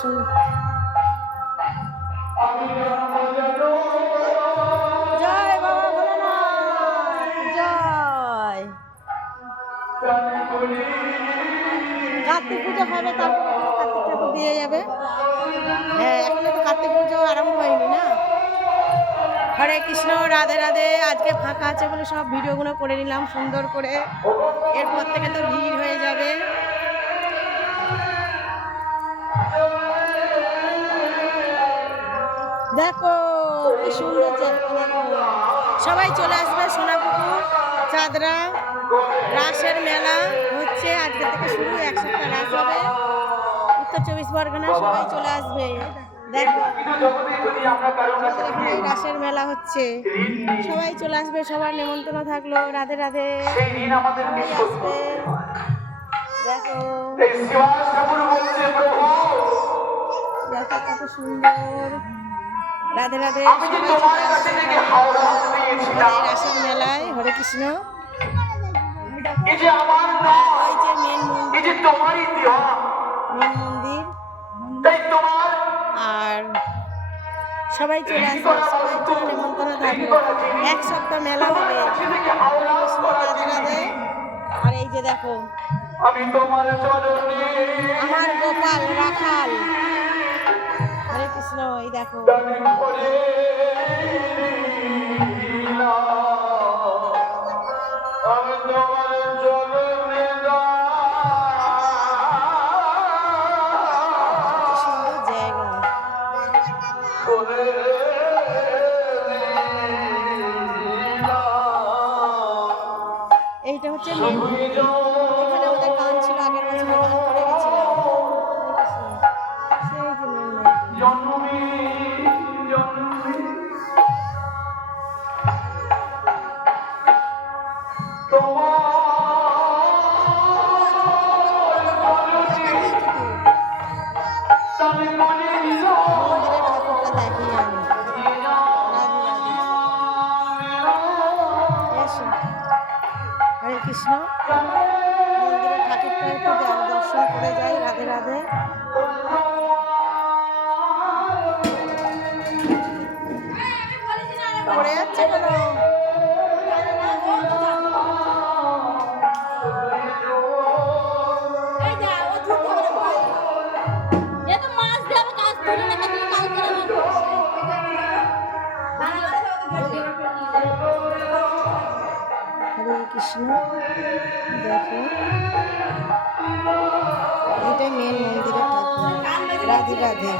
সুন্দর। জয় বাবা ভোলানাথ, জয়। কার্তিক পুজো হবে, তারপরে কার্তিক ঠাকুর দিয়ে যাবে। হ্যাঁ, এখনো তো কার্তিক পুজো আরম্ভ হয়নি না। হরে কৃষ্ণ, রাধে রাধে। আজকে ফাঁকা আছে বলে সব ভিডিওগুলো করে নিলাম সুন্দর করে। এরপর থেকে তো ভিড় হয়ে যাবে। দেখো কি সুন্দর জায়গা, দেখো সবাই চলে আসবে। সোনাপুকুর চাঁদরা রাসের মেলা হচ্ছে আজকে থেকে শুরু, এক সপ্তাহ রাস হবে। উত্তর 24 পরগনা সবাই চলে আসবে। দেখো এখানে রাসের মেলা হচ্ছে, সবাই চলে আসবে। সবার নেমন্তন্ন থাকলো। রাধে রাধে, সবাই আসবে। দেখো দেখো কত সুন্দর। রাধে রাধে, রাসের মেলায়। হরে কৃষ্ণ। ওই যে মেন মন্দির, আর সবাই চলে আসবে, সবাই চলে নেমন্তন্ন থাকবে। এক সপ্তাহ মেলা হবে। রাধে রাধে। আর এই যে দেখো আমার গোপাল রাখাল। হরে কৃষ্ণ। এই দেখো সুন্দর জায়গা। এইটা হচ্ছে মেন মন্দির। এখানে আমাদের গান ছিল, আগের বছর গান করে গেছিলাম। সেই যে মেন মন্দির। মন্দিরের ঠাকুরটা দেখি আমি। এসো, হরে কৃষ্ণ। মন্দিরের ঠাকুরটা একটু দর্শন করে যাই। রাধে রাধে। পড়ে যাচ্ছে কেন? হরে কৃষ্ণ। দেখো এটাই মেন মন্দিরের ঠাকুর। রাধে রাধে।